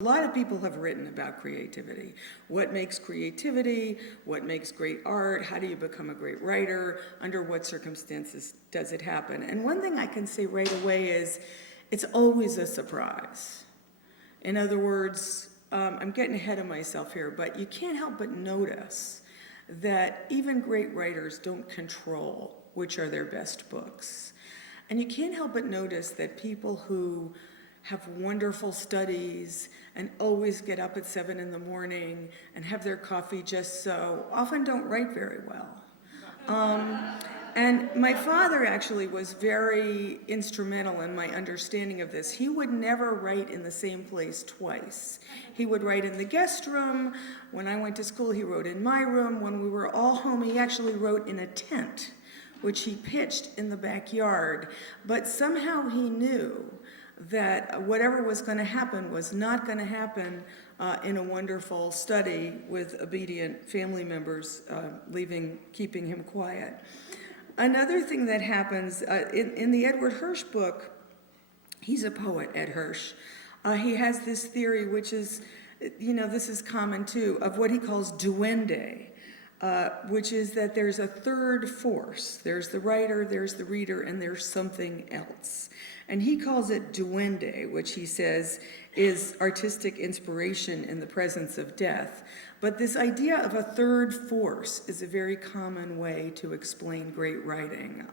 A lot of people have written about creativity. What makes creativity? What makes great art? How do you become a great writer? Under what circumstances does it happen? And one thing I can say right away is it's always a surprise. In other words, I'm getting ahead of myself here, but you can't help but notice that even great writers don't control which are their best books. And you can't help but notice that people who have wonderful studies and always get up at 7 in the morning and have their coffee just so, often don't write very well. And my father actually was very instrumental in my understanding of this. He would never write in the same place twice. He would write in the guest room. When I went to school, he wrote in my room. When we were all home, he actually wrote in a tent, which he pitched in the backyard. But somehow he knew that whatever was going to happen was not going to happen in a wonderful study with obedient family members keeping him quiet. Another thing that happens in the Edward Hirsch book, he's a poet, Ed Hirsch. He has this theory, which is, this is common too, of what he calls duende, which is that there's a third force. There's the writer, there's the reader, and there's something else. And he calls it duende, which he says is artistic inspiration in the presence of death. But this idea of a third force is a very common way to explain great writing.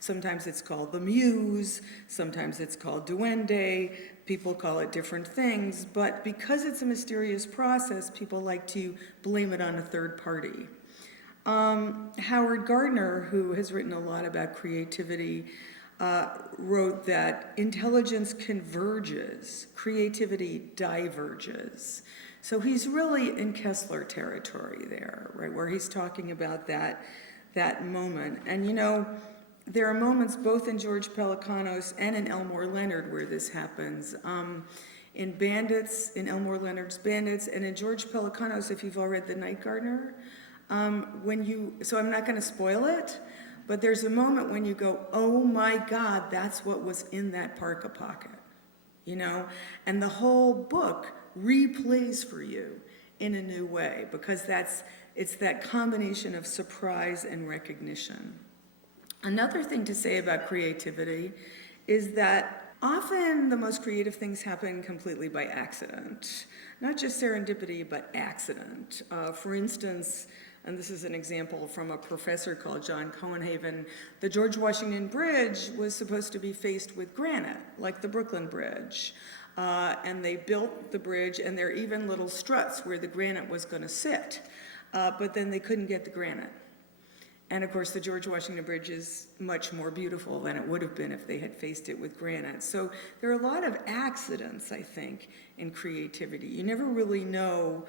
Sometimes it's called the muse, sometimes it's called duende, people call it different things, but because it's a mysterious process, people like to blame it on a third party. Howard Gardner, who has written a lot about creativity, wrote that intelligence converges, creativity diverges. So he's really in Kessler territory there, right, where he's talking about that moment. And there are moments both in George Pelecanos and in Elmore Leonard where this happens. In Bandits, in Elmore Leonard's Bandits, and in George Pelecanos, if you've all read The Night Gardener, so I'm not going to spoil it, but there's a moment when you go, oh my God, that's what was in that parka pocket, and the whole book replays for you in a new way because it's that combination of surprise and recognition. Another thing to say about creativity is that often the most creative things happen completely by accident, not just serendipity, but accident. For instance, and this is an example from a professor called John Cohenhaven, the George Washington Bridge was supposed to be faced with granite, like the Brooklyn Bridge. And they built the bridge, and there are even little struts where the granite was going to sit, but then they couldn't get the granite. And of course, the George Washington Bridge is much more beautiful than it would have been if they had faced it with granite. So there are a lot of accidents, I think, in creativity. You never really know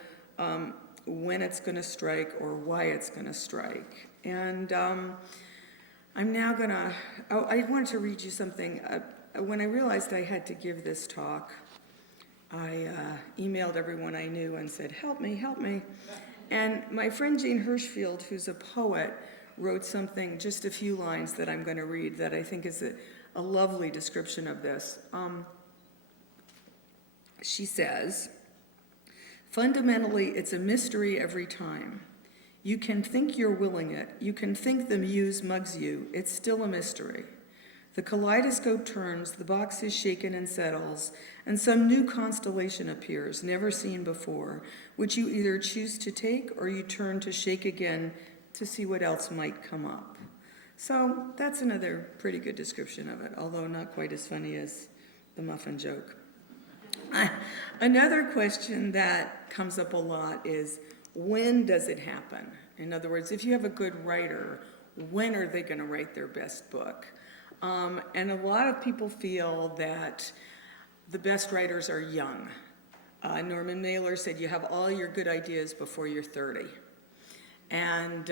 when it's going to strike or why it's going to strike. And I'm now going to, I wanted to read you something. When I realized I had to give this talk, I emailed everyone I knew and said, help me, help me. And my friend Jane Hirschfield, who's a poet, wrote something, just a few lines that I'm going to read that I think is a lovely description of this. She says, fundamentally, it's a mystery every time. You can think you're willing it. You can think the muse mugs you. It's still a mystery. The kaleidoscope turns, the box is shaken and settles, and some new constellation appears, never seen before, which you either choose to take or you turn to shake again to see what else might come up. So that's another pretty good description of it, although not quite as funny as the muffin joke. Another question that comes up a lot is, when does it happen? In other words, if you have a good writer, when are they going to write their best book? And a lot of people feel that the best writers are young. Norman Mailer said you have all your good ideas before you're 30. And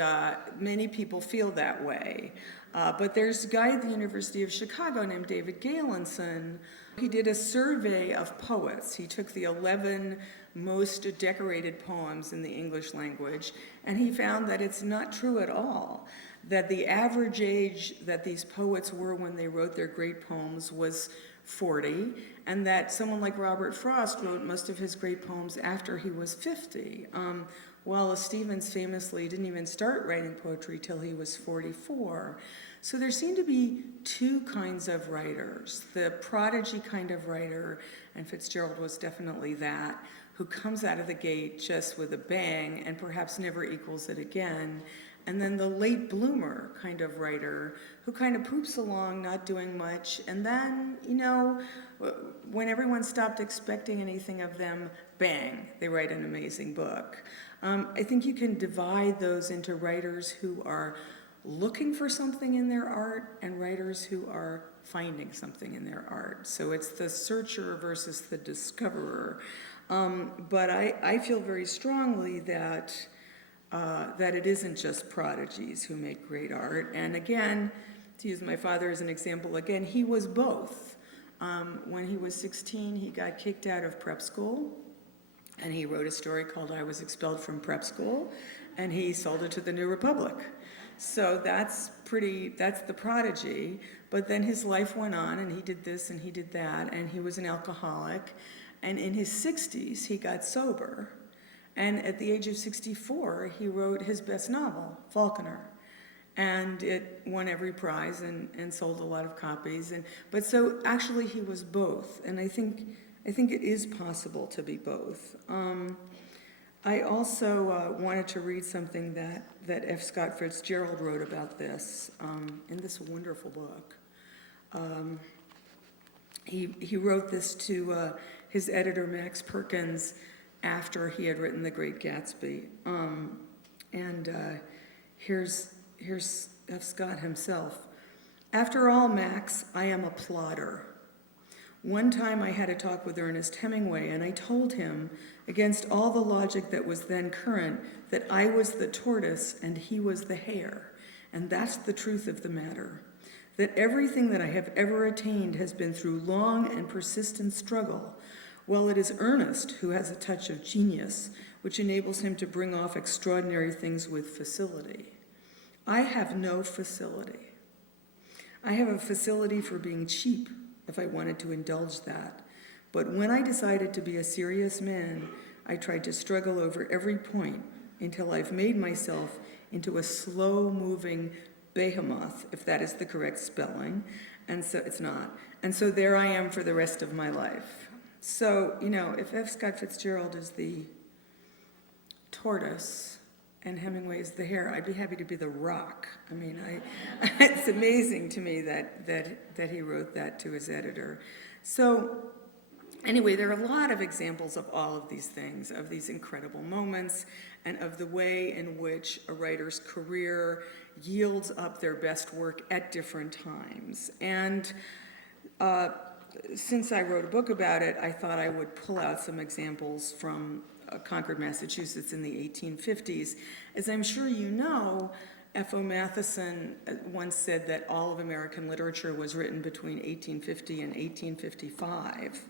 many people feel that way. But there's a guy at the University of Chicago named David Galenson. He did a survey of poets. He took the 11 most decorated poems in the English language, and he found that it's not true at all, that the average age that these poets were when they wrote their great poems was 40, and that someone like Robert Frost wrote most of his great poems after he was 50. Wallace Stevens famously didn't even start writing poetry till he was 44. So there seem to be two kinds of writers, the prodigy kind of writer, and Fitzgerald was definitely that, who comes out of the gate just with a bang and perhaps never equals it again, and then the late bloomer kind of writer who kind of poops along, not doing much, and then, you know, when everyone stopped expecting anything of them, bang, they write an amazing book. I think you can divide those into writers who are looking for something in their art and writers who are finding something in their art. So it's the searcher versus the discoverer. But I feel very strongly that it isn't just prodigies who make great art. And again, to use my father as an example, again, he was both. When he was 16, he got kicked out of prep school, and he wrote a story called I Was Expelled from Prep School, and he sold it to the New Republic. So that's the prodigy, but then his life went on, and he did this and he did that, and he was an alcoholic, and in his 60s, he got sober, and at the age of 64, he wrote his best novel, Falconer, and it won every prize and sold a lot of copies, but so actually he was both, and I think it is possible to be both. I also wanted to read something that F. Scott Fitzgerald wrote about this in this wonderful book. He wrote this to his editor, Max Perkins, after he had written The Great Gatsby. Here's F. Scott himself. After all, Max, I am a plodder. One time I had a talk with Ernest Hemingway, and I told him, against all the logic that was then current, that I was the tortoise and he was the hare. And that's the truth of the matter. That everything that I have ever attained has been through long and persistent struggle, while it is Ernest who has a touch of genius, which enables him to bring off extraordinary things with facility. I have no facility. I have a facility for being cheap, if I wanted to indulge that. But when I decided to be a serious man, I tried to struggle over every point until I've made myself into a slow-moving behemoth, if that is the correct spelling, and so it's not. And so there I am for the rest of my life. So, you know, if F. Scott Fitzgerald is the tortoise and Hemingway is the hare, I'd be happy to be the rock. I mean, it's amazing to me that he wrote that to his editor. So anyway, there are a lot of examples of all of these things, of these incredible moments, and of the way in which a writer's career yields up their best work at different times. And since I wrote a book about it, I thought I would pull out some examples from Concord, Massachusetts in the 1850s. As I'm sure you know, F.O. Matheson once said that all of American literature was written between 1850 and 1855.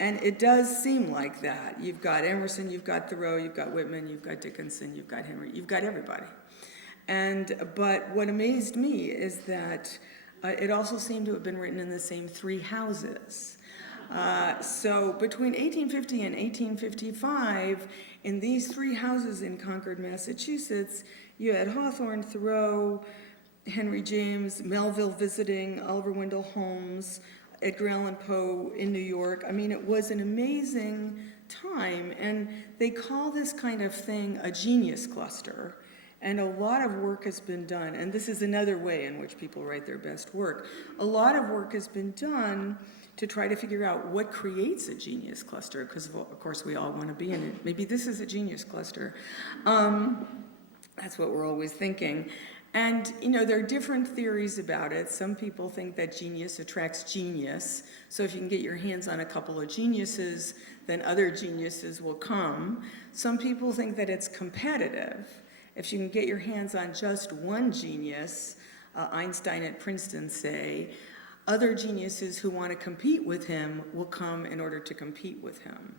And it does seem like that. You've got Emerson, you've got Thoreau, you've got Whitman, you've got Dickinson, you've got Henry, you've got everybody. But what amazed me is that it also seemed to have been written in the same three houses. So between 1850 and 1855, in these three houses in Concord, Massachusetts, you had Hawthorne, Thoreau, Henry James, Melville visiting, Oliver Wendell Holmes, Edgar Allan Poe in New York. I mean, it was an amazing time, and they call this kind of thing a genius cluster. And a lot of work has been done, and this is another way in which people write their best work. A lot of work has been done to try to figure out what creates a genius cluster, because of course we all want to be in it. Maybe this is a genius cluster. That's what we're always thinking. And, you know, there are different theories about it. Some people think that genius attracts genius. So if you can get your hands on a couple of geniuses, then other geniuses will come. Some people think that it's competitive. If you can get your hands on just one genius, Einstein at Princeton, say, other geniuses who want to compete with him will come in order to compete with him.